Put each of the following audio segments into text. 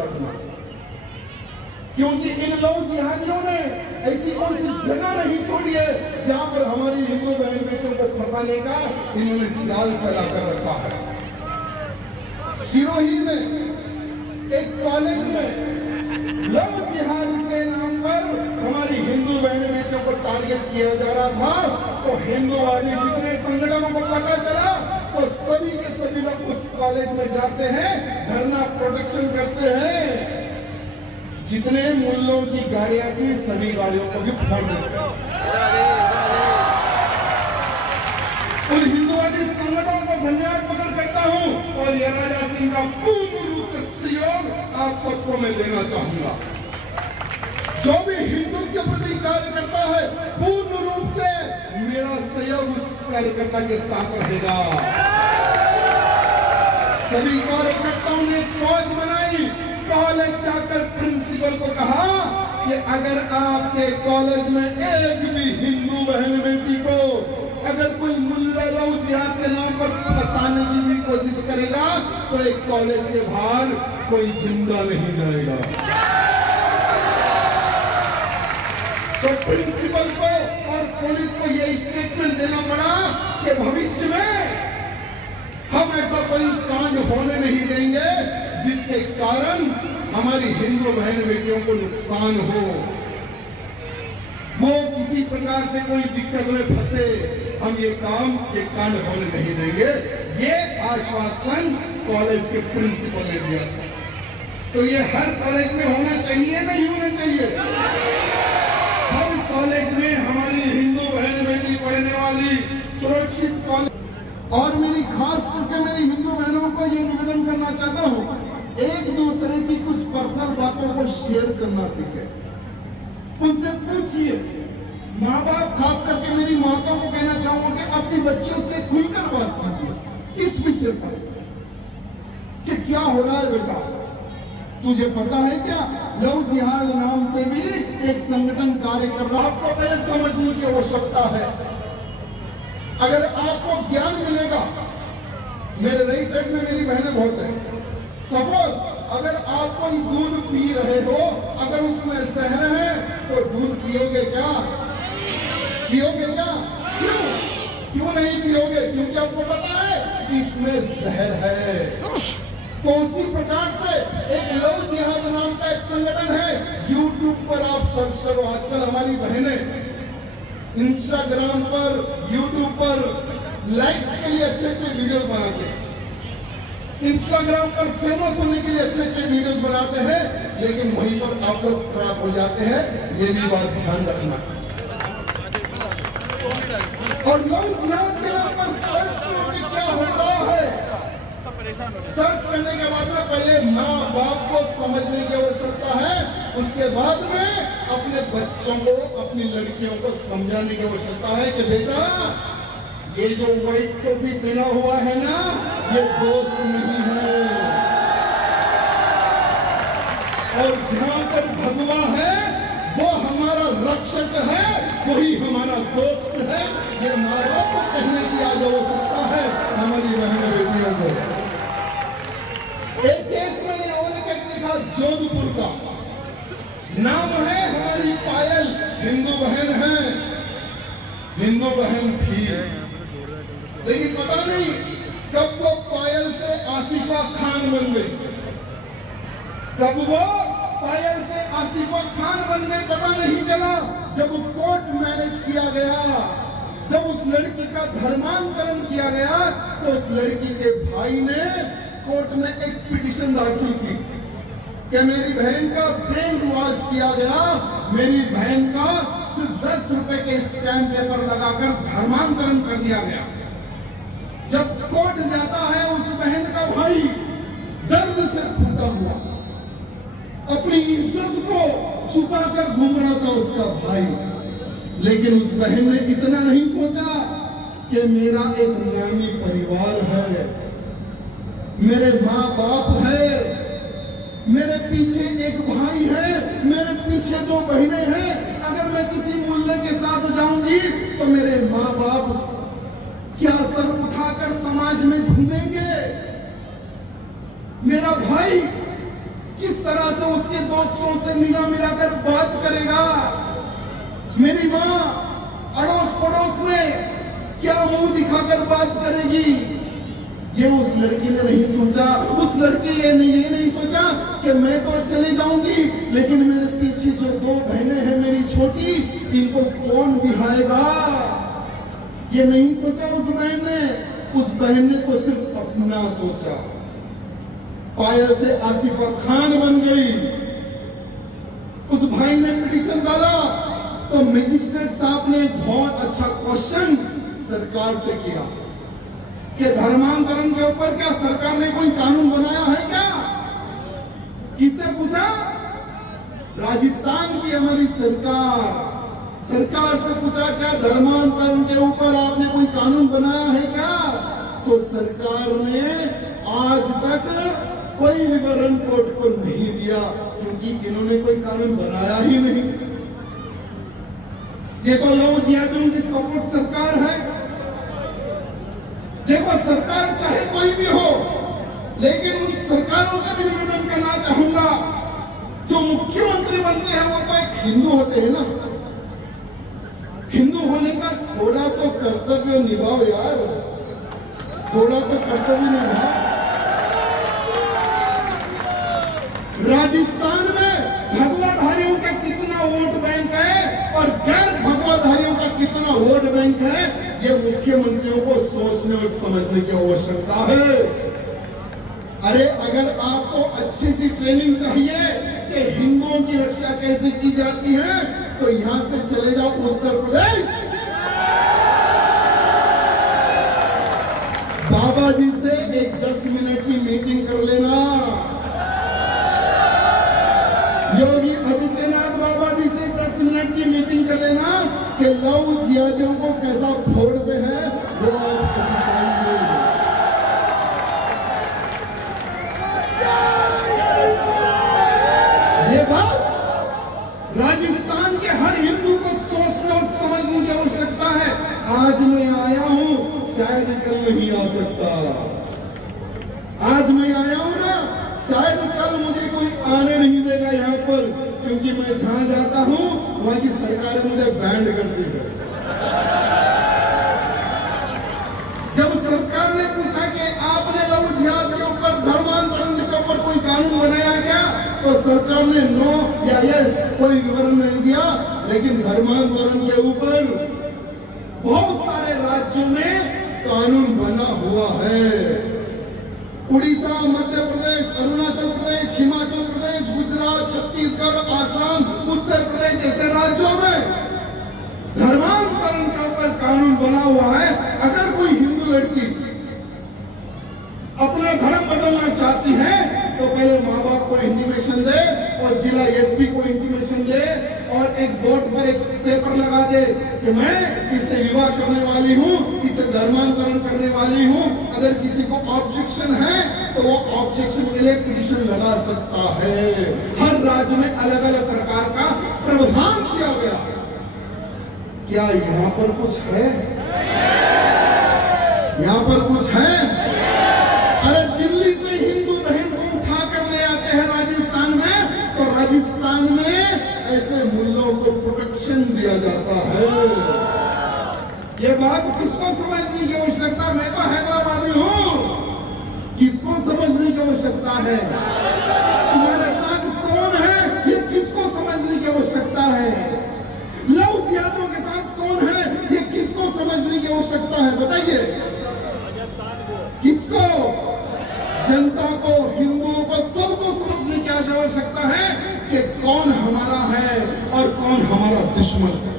रखना, क्योंकि इन लोग जिहादियों ने ऐसी कौन सी जगह नहीं छोड़ी है जहां पर हमारी हिंदू बहन बेटियों को फंसाने का इन्होंने जाल फैला कर रखा है। सिरोही में एक कॉलेज में लव जिहाद के नाम पर हमारी हिंदू बहन बेटियों को टारगेट किया जा रहा था, तो हिंदूवादी जितने संगठनों को पता चला तो सभी के सभी लोग उस कॉलेज में जाते हैं, धरना प्रोटेक्शन करते हैं। जितने मुल्लों की गाड़ियां थी सभी गाड़ियों को भी फोड़ देते हैं। उन हिंदुवादी संगठनों को धन्यवाद प्रकट करता हूं और ये राजा सिंह का पूर्ण रूप से सहयोग आप सबको मैं देना चाहूंगा। जो भी हिंदू के प्रति कार्य करता है पूर्ण रूप से मेरा सहयोग उस कार्यकर्ता के साथ रहेगा। सभी कार्यकर्ताओं ने फौज बनाई, कॉलेज जाकर प्रिंसिपल को कहा कि अगर आपके कॉलेज में एक भी हिंदू बहन बेटी को अगर कोई मुल्ला लव जिहाद के नाम पर फंसाने की भी कोशिश करेगा तो एक कॉलेज के बाहर कोई जिंदा नहीं जाएगा। तो प्रिंसिपल को और पुलिस को यह स्टेटमेंट देना पड़ा कि भविष्य में हम ऐसा कोई कांड होने नहीं देंगे जिसके कारण हमारी हिंदू बहन बेटियों को नुकसान हो, वो किसी प्रकार से कोई दिक्कत में फंसे, हम ये कांड होने नहीं देंगे। ये आश्वासन कॉलेज के प्रिंसिपल ने दिया। तो ये हर कॉलेज में होना चाहिए, नहीं होना चाहिए? हर कॉलेज में हमारी हिंदू बहन बेटी पढ़ने वाली सुरक्षित कॉलेज। और मेरी खास करके मेरी हिंदू बहनों को ये निवेदन करना चाहता हूँ, एक दूसरे की कुछ पर्सनल बातों को शेयर करना सीखे। उनसे पूछिए, माँ बाप खास करके मेरी माताओं को कहना चाहूंगा कि अपनी बच्चियों से खुलकर बात कीजिए इस विषय पर कि क्या हो रहा है बेटा, तुझे पता है क्या लव जिहाद नाम से भी एक संगठन कार्य कर रहा है। आपको पहले समझने की आवश्यकता है। अगर आपको ज्ञान मिलेगा, मेरे राइट साइड में मेरी बहनें बहुत हैं, सपोज अगर आप कोई दूध पी रहे हो, अगर उसमें जहर है तो दूध पियोगे क्या? पियोगे क्या? क्यों नहीं पियोगे? क्योंकि आपको पता है इसमें जहर है। तो उसी प्रकार से एक लव जिहाद नाम का एक संगठन है, यूट्यूब पर आप सर्च करो। आजकल हमारी बहनें इंस्टाग्राम पर, यूट्यूब पर लाइक्स के लिए अच्छे अच्छे वीडियोस बनाते हैं, इंस्टाग्राम पर फेमस होने के लिए अच्छे अच्छे वीडियोस बनाते हैं, लेकिन वहीं पर आप लोग ट्रैप हो जाते हैं। ये भी बात ध्यान रखना। और लव जिहाद के नाम पर सर्च करो कि क्या हो रहा है। सर्च करने के बाद में पहले माँ बाप को समझने की आवश्यकता है, उसके बाद में अपने बच्चों को, अपनी लड़कियों को समझाने की आवश्यकता है कि बेटा ये जो व्हाइट टोपी पहना हुआ है ना, ये दोस्त नहीं है। और जहां पर भगवा है वो हमारा रक्षक है, वही हमारा दोस्त है। ये माँ बाप को कहने की आज आवश्यकता है हमारी बहन बेटियों को। एक केस मैंने और देखा जोधपुर का, नाम है हमारी पायल, हिंदू बहन है, हिंदू बहन थी, लेकिन पता नहीं कब वो पायल से आसिफा खान बन गई, कब वो पायल से आसिफा खान बन गई पता नहीं चला। जब कोर्ट मैरिज किया गया, जब उस लड़की का धर्मांतरण किया गया, तो उस लड़की के भाई ने कोर्ट में एक पिटीशन दाखिल की कि मेरी बहन का ब्रेन वॉश किया गया, मेरी बहन का सिर्फ 10 रुपए के स्टैम्प पेपर लगाकर धर्मांतरण कर दिया गया। जब कोर्ट जाता है, उस बहन का भाई दर्द से फूटा हुआ, अपनी इज्जत को छुपा कर घूम रहा था उसका भाई। लेकिन उस बहन ने इतना नहीं सोचा कि मेरा एक नामी परिवार है, मेरे माँ बाप है, मेरे पीछे एक भाई है, मेरे पीछे 2 बहनें हैं। अगर मैं किसी मुल्ले के साथ जाऊंगी तो मेरे माँ बाप क्या सर उठाकर समाज में घूमेंगे? मेरा भाई किस तरह उसके दोस्तों से निगाह मिलाकर बात करेगा? मेरी माँ अड़ोस पड़ोस में क्या मुंह दिखाकर बात करेगी? ये उस लड़की ने नहीं सोचा। उस लड़की ये नहीं सोचा कि मैं तो चली जाऊंगी, लेकिन मेरे पीछे जो दो बहनें हैं मेरी छोटी, इनको कौन बिहाएगा? ये नहीं सोचा उस बहन ने। उस बहन ने तो सिर्फ अपना सोचा। पायल से आसिफा खान बन गई। उस भाई ने पिटीशन डाला तो मजिस्ट्रेट साहब ने बहुत अच्छा क्वेश्चन सरकार से किया कि धर्मांतरण के ऊपर क्या सरकार ने कोई कानून बनाया है क्या? किससे पूछा? राजस्थान की हमारी सरकार से पूछा, क्या धर्मांतरण के ऊपर आपने कोई कानून बनाया है क्या? तो सरकार ने आज तक कोई विवरण कोर्ट को नहीं दिया, क्योंकि इन्होंने कोई कानून बनाया ही नहीं। ये तो लव जिहादियों की सपोर्ट सरकार है। देखो, सरकार चाहे कोई भी हो, लेकिन उन सरकारों से भी निवेदन करना चाहूंगा, जो मुख्यमंत्री बनते हैं वो तो एक हिंदू होते हैं ना। हिंदू होने का थोड़ा तो कर्तव्य निभाओ यार, थोड़ा तो कर्तव्य निभाओ। राजस्थान में भगवाधारियों का कितना वोट बैंक है और गैर भगवाधारियों का कितना वोट बैंक है, ये मुख्यमंत्रियों को सोचने और समझने की आवश्यकता है। अरे अगर आपको अच्छी सी ट्रेनिंग चाहिए कि हिंदुओं की रक्षा कैसे की जाती है, तो यहां से चले जाओ उत्तर प्रदेश। बाबा जी से एक 10 मिनट की मीटिंग कर लेना। योगी आदित्यनाथ बाबा जी से 10 मिनट की मीटिंग कर लेना कि लव जिहादियों को कैसा फोड़ते हैं वो आप सिखाएंगे। ये बात राजस्थान के हर हिंदू को सोचने और समझने की आवश्यकता है। आज मैं आया हूं, शायद कल नहीं आ सकता। आज मैं आया हूं ना, शायद कल मुझे कोई आने नहीं देगा यहाँ पर, क्योंकि मैं जहां जाता हूं वहां की सरकार मुझे बैंड करती है। जब सरकार ने पूछा कि आपने लव जिहाद के ऊपर, धर्मांतरण के ऊपर कोई कानून बनाया क्या, तो सरकार ने नो या यस कोई विवरण नहीं दिया। लेकिन धर्मांतरण के ऊपर बहुत सारे राज्यों में कानून बना हुआ है। उड़ीसा, मध्य प्रदेश, अरुणाचल प्रदेश, हिमाचल प्रदेश, गुजरात, छत्तीसगढ़, आसाम, उत्तर प्रदेश जैसे राज्यों में धर्मांतरण के ऊपर कानून बना हुआ है। अगर कोई हिंदू लड़की अपना धर्म बदलना चाहती है तो पहले माँ बाप को इंटीमेशन दे और जिला एसपी को इंटीमेशन दे और एक बोर्ड पर एक पेपर लगा दे कि मैं इससे विवाह करने वाली हूँ, इससे धर्मांतरण करने वाली हूँ। अगर किसी को ऑब्जेक्शन है तो वो ऑब्जेक्शन के लिए पिटीशन लगा सकता है। हर राज्य में अलग अलग प्रकार का प्रावधान किया गया। क्या यहाँ पर कुछ है? यहाँ पर कुछ है? अरे दिल्ली से हिंदू बहन को उठा कर ले आते हैं राजस्थान में, तो राजस्थान में ऐसे मुल्लों को प्रोटेक्शन दिया जाता है। ये बात किसको समझने की आवश्यकता? मैं तो हैदराबादी हूँ, किसको समझने की आवश्यकता है? तुम्हारे साथ कौन है ये किसको समझने की आवश्यकता है? लव जिहादियों के साथ कौन है ये किसको समझने की आवश्यकता है? बताइए किसको? जनता को, हिंदुओं को, सबको समझने की आवश्यकता है कि कौन हमारा है और कौन हमारा दुश्मन है।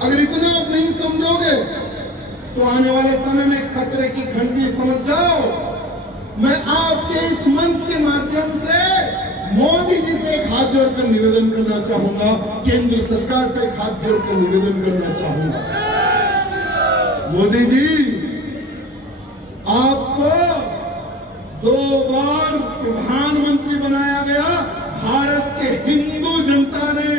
अगर इतना आप नहीं समझोगे तो आने वाले समय में खतरे की घंटी समझ जाओ। मैं आपके इस मंच के माध्यम से मोदी जी से एक हाथ जोड़कर निवेदन करना चाहूंगा, केंद्र सरकार से एक हाथ जोड़कर निवेदन करना चाहूंगा। मोदी जी, आपको 2 बार प्रधानमंत्री बनाया गया भारत के हिंदू जनता ने।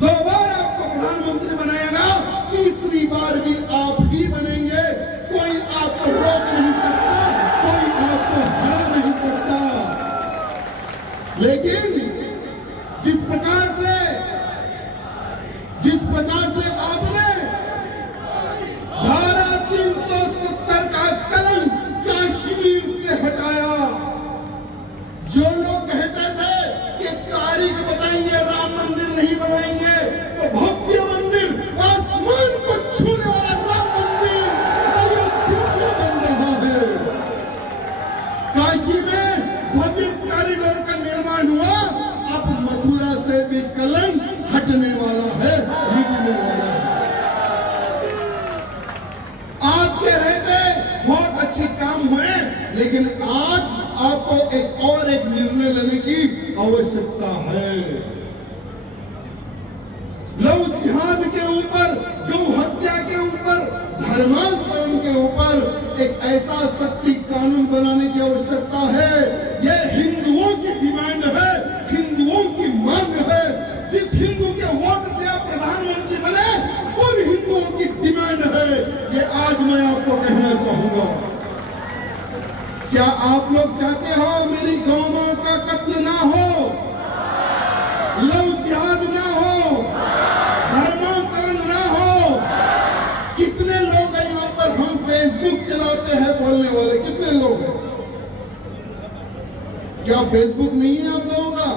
2 बार आपको प्रधानमंत्री बनाया गया, तीसरी बार भी आप ही बनेंगे। कोई आपको रोक नहीं सकता, कोई आपको हरा नहीं सकता। लेकिन जिस प्रकार से आपने धारा 370 का कलम कश्मीर से हटाया, जो लोग कहते थे कि तारीख बताएंगे राम मंदिर नहीं बनाएंगे, तो भव्य मंदिर आसमान को छूने वाला राम मंदिर अयोध्या में बन रहा है। काशी में भव्य कॉरिडोर का निर्माण हुआ, अब मथुरा से भी कलम हटने वाला है, मिटने वाला है। आपके रहते बहुत अच्छे काम हुए, लेकिन आज आपको एक निर्णय लेने की आवश्यकता है। लव जिहाद के ऊपर, गौ हत्या के ऊपर, धर्मांतरण के ऊपर एक ऐसा सख्ती कानून बनाने की आवश्यकता है। यह हिंदुओं की डिमांड है, हिंदुओं की मांग है। जिस हिंदू के वोट से आप प्रधानमंत्री बने, उन हिंदुओं की डिमांड है। ये आज मैं आपको कहना चाहूंगा। क्या आप लोग चाहते हो मेरी गौ मां का कत्ल ना हो, लव जिहाद ना हो, धर्मांतरण ना हो? कितने लोग हैं यहाँ पर? हम फेसबुक चलाते हैं बोलने वाले कितने लोग हैं? क्या फेसबुक नहीं है आप लोगों का?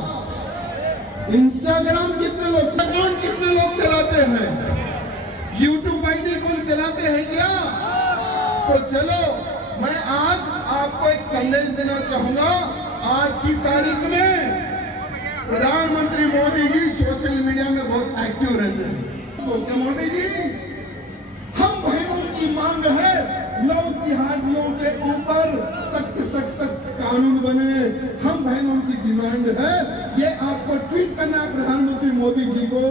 इंस्टाग्राम कितने लोग, अकाउंट कितने लोग चलाते हैं? यूट्यूब आईडी कौन चलाते हैं क्या? तो चलो मैं आज आपको एक संदेश देना चाहूंगा। आज की तारीख में प्रधानमंत्री मोदी जी सोशल मीडिया में बहुत एक्टिव रहते हैं। तो क्या मोदी जी, हम बहनों की मांग है लव जिहादियों के ऊपर सख्त कानून बने, हम बहनों की डिमांड है। ये आपको ट्वीट करना है प्रधानमंत्री मोदी जी को।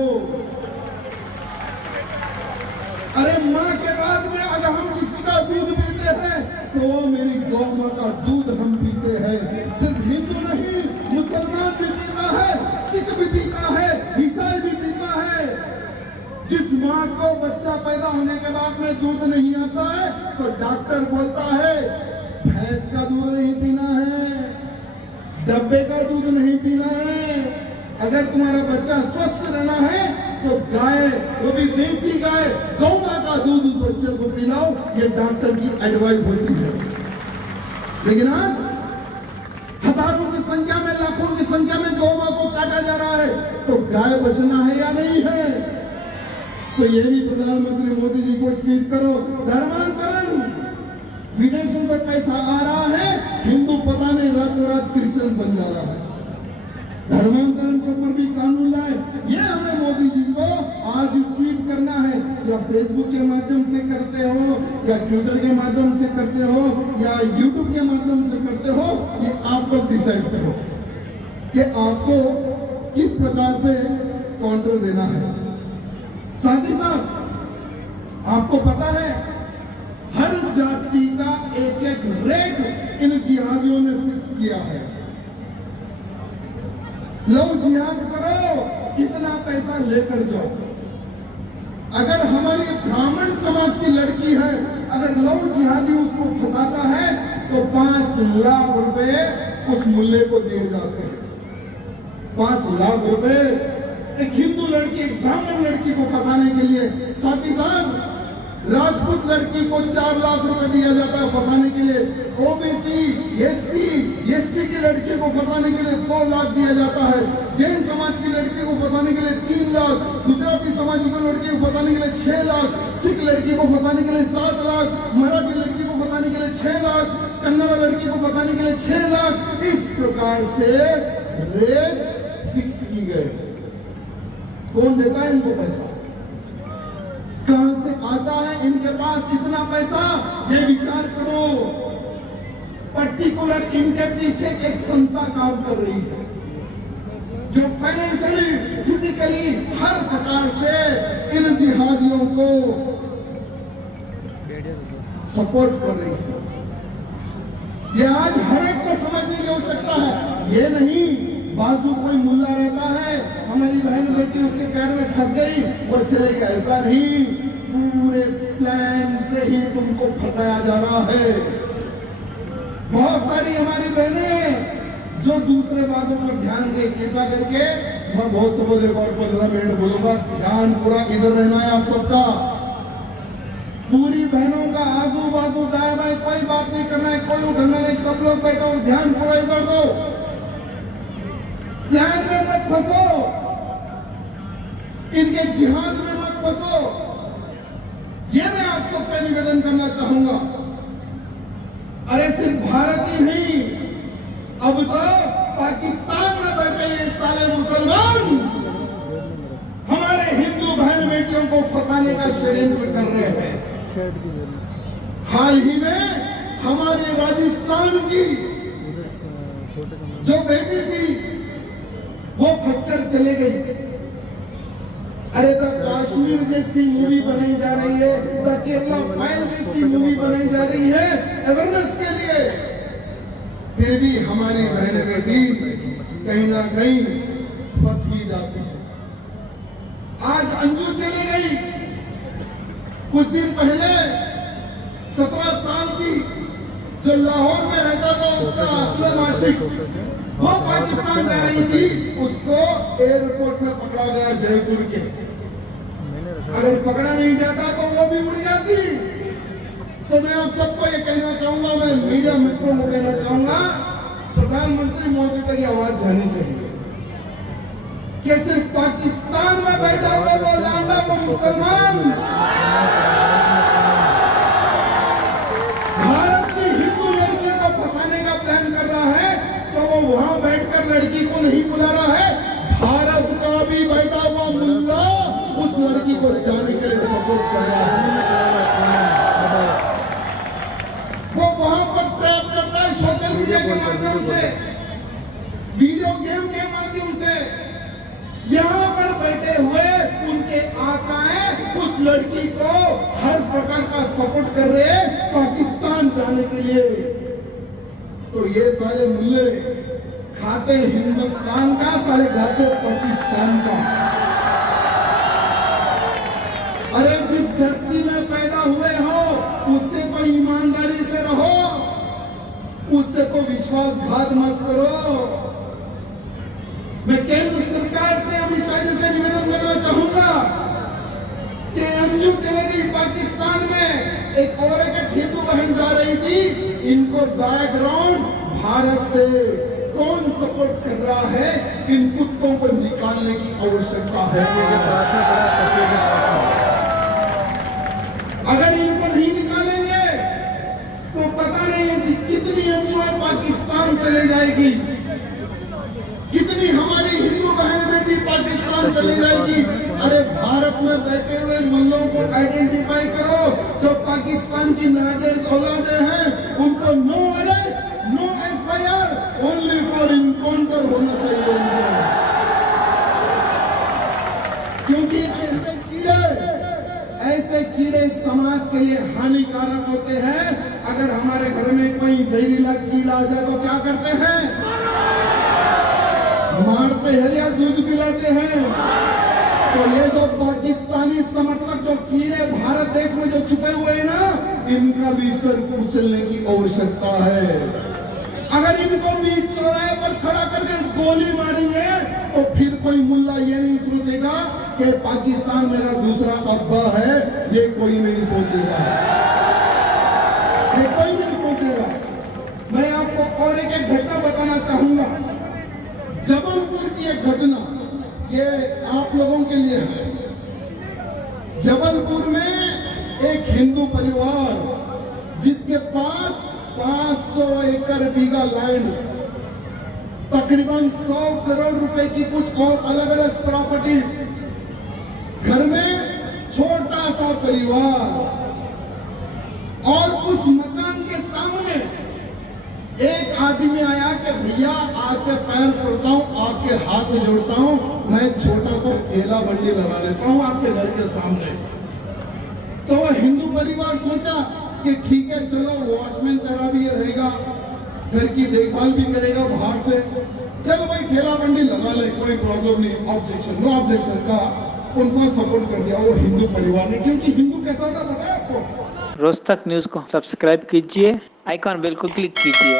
अरे माँ के बाद में अगर हम किसी का दूध पीते हैं तो वो मेरी गौ माँ का दूध हम पीते हैं। सिर्फ हिंदू नहीं, मुसलमान भी पीता है, सिख भी पीता है, ईसाई भी पीता है। जिस माँ को बच्चा पैदा होने के बाद में दूध नहीं आता है तो डॉक्टर बोलता है भैंस का दूध नहीं पीना है, डब्बे का दूध नहीं पीना है। अगर तुम्हारा बच्चा स्वस्थ रहना है तो गाय, वो भी देसी गाय, गौ माँ का दूध उस बच्चे को पिलाओ, ये डॉक्टर की एडवाइस होती है। लेकिन आज हजारों की संख्या में, लाखों की संख्या में गौ माँ को काटा जा रहा है, तो गाय बचना है या नहीं है? तो ये भी प्रधानमंत्री मोदी जी को ट्वीट करो। धर्मांतरण, विदेशों से पैसा आ रहा है, हिंदू पता नहीं रातों रात क्रिश्चियन बन जा रहा है। धर्मांतरण के ऊपर भी कानून लाए। ये हमें मोदी जी को आज ट्वीट करना है, या फेसबुक के माध्यम से करते हो, या ट्विटर के माध्यम से करते हो, या यूट्यूब के माध्यम से करते हो, ये आप लोग डिसाइड करो कि आपको किस प्रकार से काउंटर देना है। साथ ही साथ आपको पता है हर जाति का एक रेट इन जिहादियों ने फिक्स किया है। लव जिहाद करो, कितना पैसा लेकर जाओ। अगर हमारी ब्राह्मण समाज की लड़की है, अगर लव जिहादी उसको फंसाता है तो 5 लाख रुपए उस मुल्ले को दिए जाते हैं। 5 लाख रुपए एक हिंदू लड़की, एक ब्राह्मण लड़की को फंसाने के लिए। साथ ही साथ राजपूत लड़की को 4 लाख रुपए दिया जाता है फंसाने के लिए। ओबीसी, एससी, एसटी की लड़की को फंसाने के लिए 2 लाख दिया जाता है। जैन समाज की लड़की को फंसाने के लिए 3 लाख, गुजराती समाज की लड़की को फंसाने के लिए 6 लाख, सिख लड़की को फंसाने के लिए 7 लाख, मराठी लड़की को फंसाने के लिए 6 लाख, कन्नड़ा लड़की को फंसाने के लिए 6 लाख। इस प्रकार से रेट फिक्स की गए। कौन देता है इनको पैसा? कहां से आता है इनके पास इतना पैसा? ये विचार करो। पर्टिकुलर इनके पीछे एक संस्था काम कर रही है जो फाइनेंशियली, फिजिकली हर प्रकार से इन जिहादियों को सपोर्ट कर रही है। ये आज हर एक को समझने की आवश्यकता है। ये नहीं बाजू कोई मुल्ला रहता है, हमारी बहन बेटी उसके पैर में फंस गई, वो चलेगा, ऐसा नहीं। पूरे प्लान से ही तुमको फंसाया जा रहा है। बहुत सारी हमारी बहनें जो दूसरे बातों पर ध्यान दे, कृपा करके मैं बहुत सब एक और 15 मिनट बोलूंगा, ध्यान पूरा इधर रहना है आप सबका। पूरी बहनों का आजू बाजू दाएं बाएं कोई बात नहीं करना है, कोई उठना नहीं, सब लोग बैठो, ध्यान पूरा इधर दो, ध्यान में मत फंसो, इनके जिहाद में मत फंसो, ये मैं आप सबसे निवेदन करना चाहूंगा। अरे सिर्फ भारत ही नहीं, अब तो पाकिस्तान में बैठे ये साले मुसलमान हमारे हिंदू बहन बेटियों को फंसाने का षड्यंत्र कर रहे हैं। हाल ही में हमारे राजस्थान की जो बेटी थी वो फंसकर चले गई। अरे तो कश्मीर जैसी मूवी बनाई जा रही है, द केरला फाइल जैसी मूवी बनाई जा रही है अवेयरनेस के लिए, फिर भी हमारी बहन बेटी कहीं ना कहीं फंस ही जाती है। आज अंजू चली गई, कुछ दिन पहले 17 साल की जो लाहौर में रहता था उसका असलम आशिक, वो पाकिस्तान जा रही थी, उसको एयरपोर्ट में पकड़ा गया जयपुर के। अगर पकड़ा नहीं जाता तो वो भी उड़ जाती। तो मैं आप सबको ये कहना चाहूंगा, मैं मीडिया मित्रों को कहना चाहूंगा, प्रधानमंत्री मोदी तक ये आवाज जानी चाहिए कि सिर्फ पाकिस्तान में बैठा हुआ वो लांडा, वो मुसलमान भारत की हिंदू लड़कियों को फंसाने का प्लान कर रहा है, तो वो वहां बैठकर लड़की को नहीं बुला रहा है, भारत का भी बैठा हुआ मुल्ला उस लड़की को जाने के लिए सपोर्ट कर रहा है। वो वहां पर ट्रैप करता है सोशल मीडिया के माध्यम से, वीडियो गेम के माध्यम से। यहाँ पर बैठे हुए उनके आकाएं उस लड़की को हर प्रकार का सपोर्ट कर रहे हैं पाकिस्तान जाने के लिए। तो ये साले मुल्ले खाते हिंदुस्तान का, साले खाते पाकिस्तान का। अरे जिस धरती में पैदा हुए हो उससे तो ईमानदारी से रहो, उससे तो विश्वासघात मत करो। मैं केंद्र सरकार से अमित शाह जी से निवेदन करना चाहूंगा कि अंजू चले गई पाकिस्तान में, एक और एक हिंदू बहन जा रही थी, इनको बैकग्राउंड भारत से कौन सपोर्ट कर रहा है, इन कुत्तों को निकालने की आवश्यकता है। अगर इनको नहीं निकालेंगे तो पता नहीं ऐसी कितनी अंजुएं पाकिस्तान चले जाएगी, कितनी हमारी हिंदू बहन बेटी पाकिस्तान चली जाएगी। अरे भारत में बैठे हुए मुल्लों को आइडेंटिफाई करो, जो पाकिस्तान की नाजायज औलादे हैं, उनको no arrest, no FIR, only for encounter होना चाहिए उनको। क्योंकि ऐसे कीड़े समाज के लिए हानिकारक होते हैं। अगर हमारे घर में कोई जहरीला कीड़ा आ जाए तो क्या करते हैं? मारते हैं या दूध पिलाते हैं। तो ये जो पाकिस्तानी समर्थक जो कीड़े भारत देश में जो छुपे हुए हैं ना, इनका भी सर कुचलने की आवश्यकता है। अगर इनको भी चौराहे पर खड़ा करके गोली मारेंगे तो फिर कोई मुल्ला ये नहीं सोचेगा कि पाकिस्तान मेरा दूसरा अब्बा है, ये कोई नहीं सोचेगा, ये कोई नहीं सोचेगा। मैं आपको और एक घटना बताना चाहूंगा, जबलपुर की एक घटना, ये आप लोगों के लिए है। जबलपुर में एक हिंदू परिवार जिसके पास 500 एकड़ बीघा लैंड, तकरीबन 100 करोड़ रुपए की कुछ और अलग अलग प्रॉपर्टीज, घर में छोटा सा परिवार, और उस मकान के सामने एक आदमी आया कि भैया आपके पैर पड़ता हूं, आपके हाथ जोड़ता हूं, मैं छोटा सा ठेला बंडी लगा लेता हूं आपके घर के सामने। तो वह हिंदू परिवार सोचा कि ठीक है, चलो वॉचमैन तेरा भी ये रहेगा, घर की देखभाल भी करेगा बाहर से, चल भाई ठेला बंडी लगा ले, कोई प्रॉब्लम नहीं, ऑब्जेक्शन, नो ऑब्जेक्शन का उनको सपोर्ट कर दिया वो हिंदू परिवार ने। क्योंकि हिंदू कैसा था पता है आपको? रोज तक न्यूज को सब्सक्राइब कीजिए, आइकॉन बेल को क्लिक कीजिए।